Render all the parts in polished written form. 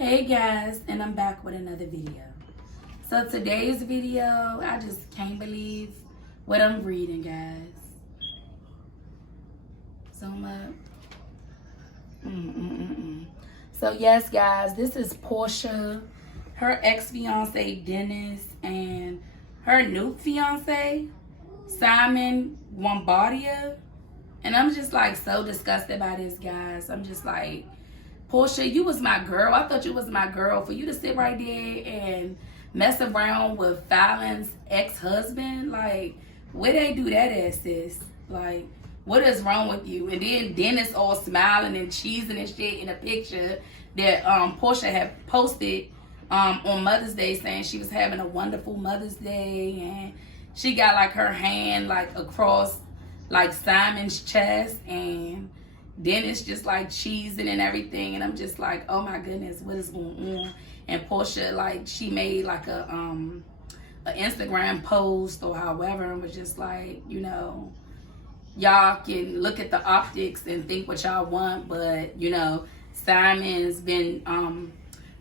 Hey guys, and I'm back with another video. So today's video, I just can't believe what I'm reading, guys. Zoom up. So yes, guys, this is Porsha, her ex-fiance Dennis, and her new fiance Simon Wombardia. And I'm just like so disgusted by this, guys. I'm just like, Porsha, you was my girl. I thought you was my girl. For you to sit right there and mess around with Fallon's ex-husband, like, where they do that at, sis? Like, what is wrong with you? And then Dennis all smiling and cheesing and shit in a picture that Porsha had posted on Mother's Day, saying she was having a wonderful Mother's Day, and she got like her hand like across like Simon's chest, and Dennis just like cheesing and everything, and I'm just like, oh my goodness, what is going on? And Porsha, like, she made like a Instagram post or however, and was just like, you know, y'all can look at the optics and think what y'all want, but you know, Simon's been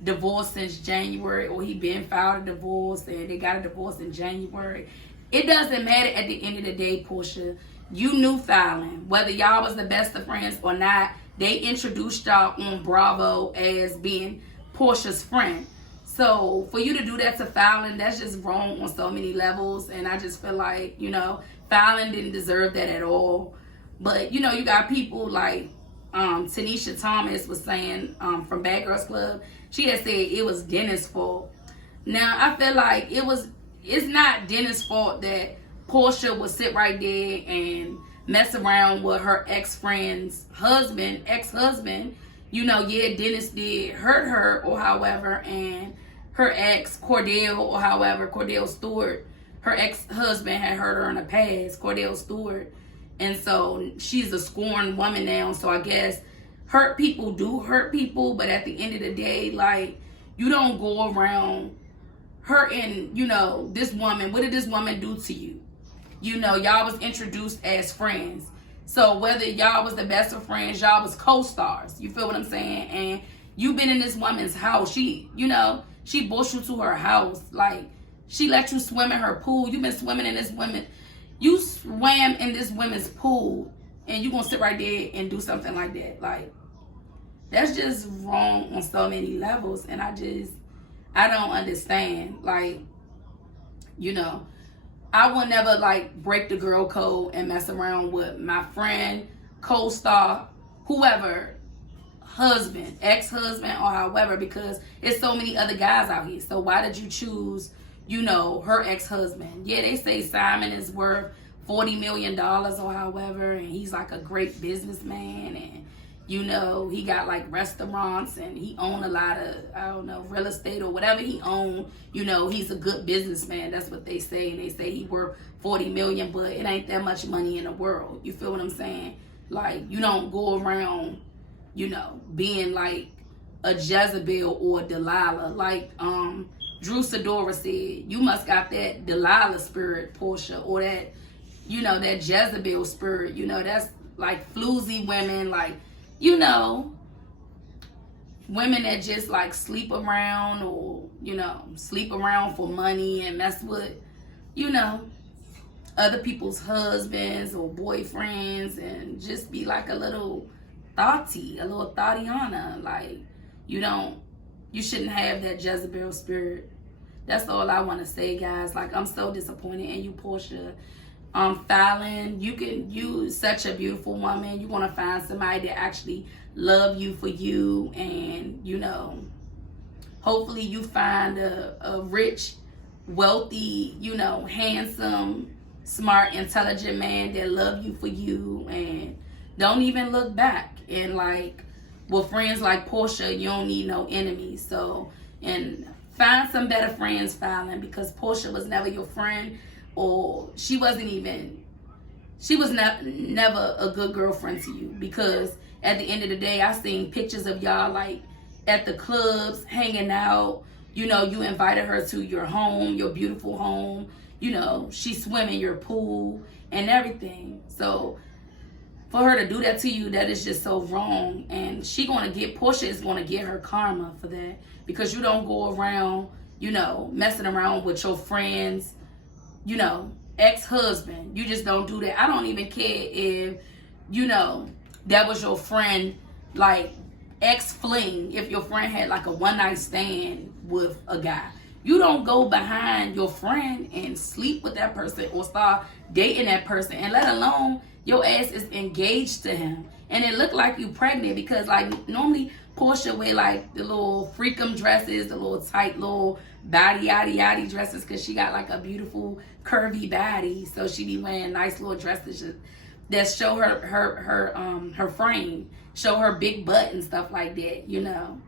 divorced since January, or he been filed a divorce, and they got a divorce in January. It doesn't matter at the end of the day, Porsha. You knew Fallon. Whether y'all was the best of friends or not, they introduced y'all on Bravo as being Porsha's friend. So for you to do that to Fallon, that's just wrong on so many levels. And I just feel like, you know, Fallon didn't deserve that at all. But, you know, you got people like Tanisha Thomas was saying from Bad Girls Club. She had said it was Dennis' fault. Now, I feel like it's not Dennis' fault that Porsha would sit right there and mess around with her ex-friend's ex-husband. You know, yeah, Dennis did hurt her or however, and her ex, Cordell, or however, Cordell Stewart, her ex-husband had hurt her in the past, Cordell Stewart. And so she's a scorned woman now. So I guess hurt people do hurt people, but at the end of the day, like, you don't go around hurting, you know, this woman. What did this woman do to you? You know, y'all was introduced as friends. So whether y'all was the best of friends, y'all was co-stars. You feel what I'm saying? And you been in this woman's house. She, you know, she brought you to her house. Like, she let you swim in her pool. You been swimming in this woman. You swam in this woman's pool, and you gonna sit right there and do something like that. Like, that's just wrong on so many levels. And I don't understand. Like, you know, I will never like break the girl code and mess around with my friend, co-star, whoever, husband, ex-husband, or however, because it's so many other guys out here. So why did you choose, you know, her ex-husband? Yeah, they say Simon is worth $40 million or however, and he's like a great businessman, and you know, he got like restaurants, and he owned a lot of, I don't know, real estate or whatever he owned. You know, he's a good businessman. That's what they say. And they say he worth 40 million, but it ain't that much money in the world. You feel what I'm saying? Like, you don't go around, you know, being like a Jezebel or Delilah. Like Drew Sidora said, you must got that Delilah spirit, Porsha, or that, you know, that Jezebel spirit. You know, that's like floozy women, like, you know, women that just like sleep around, or, you know, sleep around for money and mess with, you know, other people's husbands or boyfriends, and just be like a little Thotiana. Like, you shouldn't have that Jezebel spirit. That's all I want to say, guys. Like, I'm so disappointed in you, Porsha. Fallon, you such a beautiful woman. You're gonna find somebody that actually love you for you, and you know, hopefully you find a rich, wealthy, you know, handsome, smart, intelligent man that love you for you, and don't even look back. And like, with friends like Porsha, you don't need no enemies. So, and find some better friends, Fallon, because Porsha was never your friend. Or she was never a good girlfriend to you, because at the end of the day, I seen pictures of y'all like at the clubs hanging out. You know, you invited her to your home, your beautiful home. You know, she swim in your pool and everything. So for her to do that to you, that is just so wrong. And Porsha is gonna get her karma for that, because you don't go around, messing around with your friends, ex-husband. You just don't do that. I don't even care if, that was your friend, like ex-fling. If your friend had like a one-night stand with a guy, you don't go behind your friend and sleep with that person or start dating that person, and let alone your ass is engaged to him and it looked like you pregnant. Because like normally Porsha wear like the little freakum dresses, the little tight little body yaddy yaddy dresses, because she got like a beautiful curvy body, so she be wearing nice little dresses that show her frame, show her big butt and stuff like that,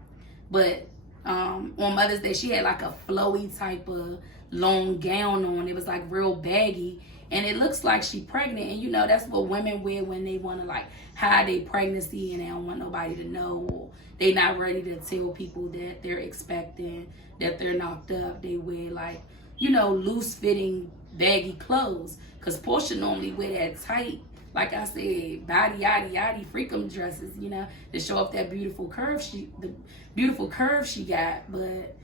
But on Mother's Day she had like a flowy type of long gown on. It was like real baggy, and it looks like she pregnant. And that's what women wear when they want to like hide their pregnancy and they don't want nobody to know, or they not ready to tell people that they're expecting, that they're knocked up. They wear like loose fitting baggy clothes, because Porsha normally wear that tight, like I said, body yaddy yaddy freakum dresses, to show off that beautiful curve she got. But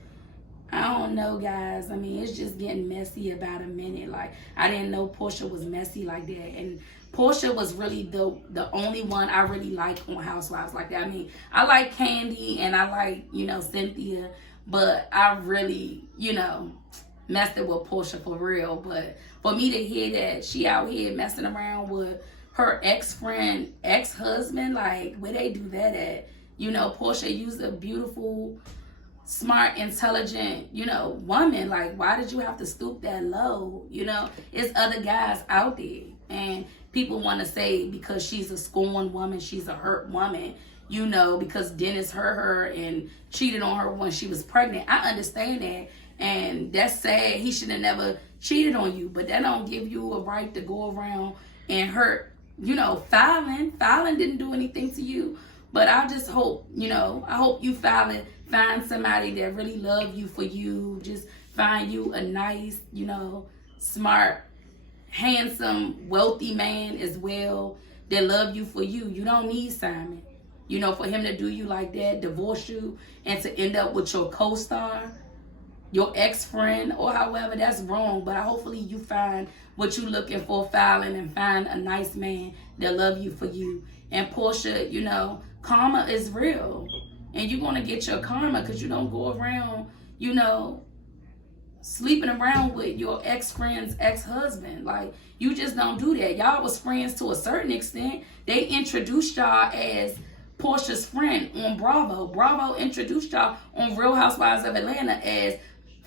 I don't know, guys. I mean, it's just getting messy about a minute. Like, I didn't know Porsha was messy like that. And Porsha was really the only one I really like on Housewives like that. I mean, I like Candy and I like, Cynthia, but I really, messed it with Porsha for real. But for me to hear that she out here messing around with her ex-friend, ex-husband, like, where they do that at? Porsha used a beautiful, smart, intelligent, woman. Like, why did you have to stoop that low? It's other guys out there, and people want to say because she's a scorned woman, she's a hurt woman, because Dennis hurt her and cheated on her when she was pregnant. I understand that, and that's sad. He should have never cheated on you, but that don't give you a right to go around and hurt. Fallon didn't do anything to you, but I just hope, I hope you, Fallon, find somebody that really love you for you. Just find you a nice, smart, handsome, wealthy man as well that love you for you. You don't need Simon, for him to do you like that, divorce you, and to end up with your co-star, your ex-friend, or however. That's wrong. But hopefully you find what you looking for, Fallon, and find a nice man that love you for you. And Porsha, karma is real. And you're going to get your karma, because you don't go around, sleeping around with your ex-friend's ex-husband. Like, you just don't do that. Y'all was friends to a certain extent. They introduced y'all as Porsha's friend on Bravo. Bravo introduced y'all on Real Housewives of Atlanta as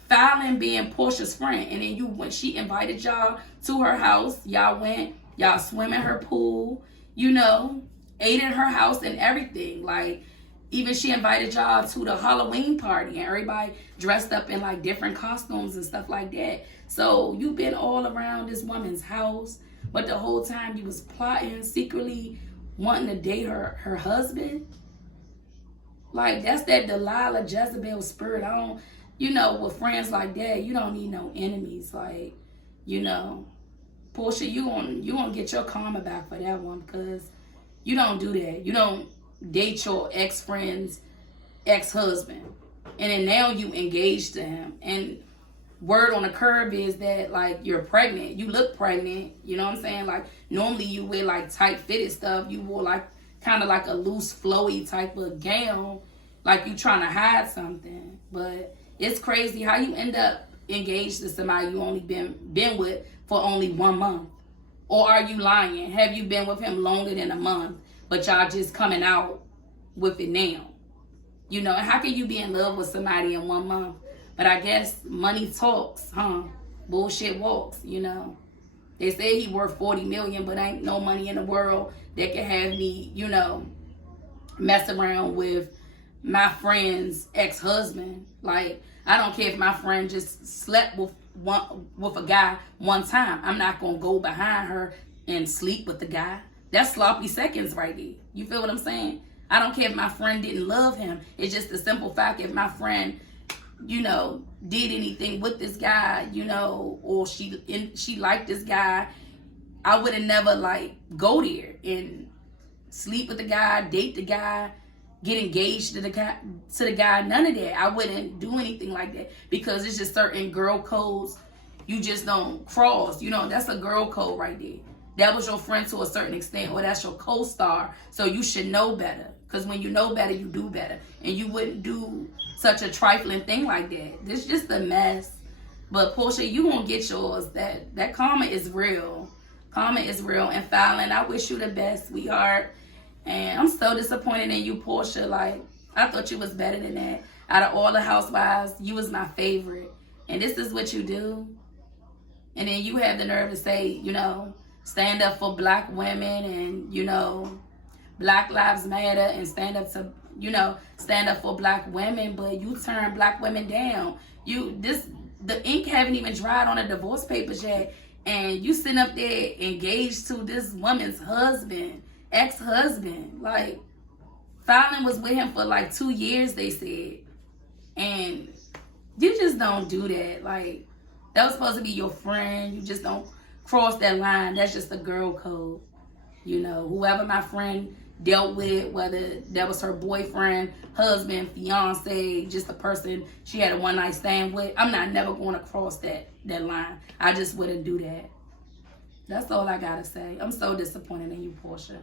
Fallon being Porsha's friend. And then when she invited y'all to her house, y'all went, y'all swim in her pool, ate in her house and everything. Like, even she invited y'all to the Halloween party and everybody dressed up in like different costumes and stuff like that. So you've been all around this woman's house, but the whole time you was plotting, secretly wanting to date her husband. Like, that's that Delilah Jezebel spirit. I don't, with friends like that, you don't need no enemies. Like, Porsha, you gonna get your karma back for that one, because you don't do that. You don't date your ex-friend's ex-husband, and then now you engaged to him. And word on the curb is that, like, you're pregnant. You look pregnant. You know what I'm saying? Like, normally you wear like tight fitted stuff. You wore like kind of like a loose flowy type of gown, like you trying to hide something. But it's crazy how you end up engaged to somebody you only been with for only 1 month. Or are you lying? Have you been with him longer than a month, but y'all just coming out with it now? And how can you be in love with somebody in 1 month? But I guess money talks, huh? Bullshit walks, They say he worth $40 million, but ain't no money in the world that can have me, mess around with my friend's ex-husband. Like, I don't care if my friend just slept with a guy one time. I'm not gonna go behind her and sleep with the guy. That's sloppy seconds right there. You feel what I'm saying? I don't care if my friend didn't love him. It's just the simple fact, if my friend, did anything with this guy, or she liked this guy, I would have never like go there and sleep with the guy, date the guy, get engaged to the guy. None of that. I wouldn't do anything like that because it's just certain girl codes you just don't cross. You know, that's a girl code right there. That was your friend to a certain extent, or that's your co-star. So you should know better. Because when you know better, you do better. And you wouldn't do such a trifling thing like that. This just a mess. But Porsha, you gonna get yours. That karma is real. Karma is real. And Fallon, I wish you the best, sweetheart. And I'm so disappointed in you, Porsha. Like, I thought you was better than that. Out of all the housewives, you was my favorite. And this is what you do. And then you have the nerve to say, you know, stand up for black women and, you know, Black Lives Matter and stand up for black women, but you turn black women down. The ink haven't even dried on the divorce papers yet, and you sitting up there engaged to this woman's husband, ex-husband. Like, Fallon was with him for like 2 years, they said. And you just don't do that. Like, that was supposed to be your friend. You just don't cross that line. That's just a girl code. You know, whoever my friend dealt with, whether that was her boyfriend, husband, fiance, just a person she had a one-night stand with, I'm not never going to cross that line. I just wouldn't do that. That's all I got to say. I'm so disappointed in you, Porsha.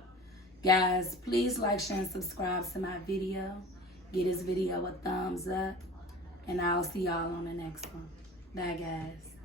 Guys, please like, share, and subscribe to my video. Give this video a thumbs up. And I'll see y'all on the next one. Bye, guys.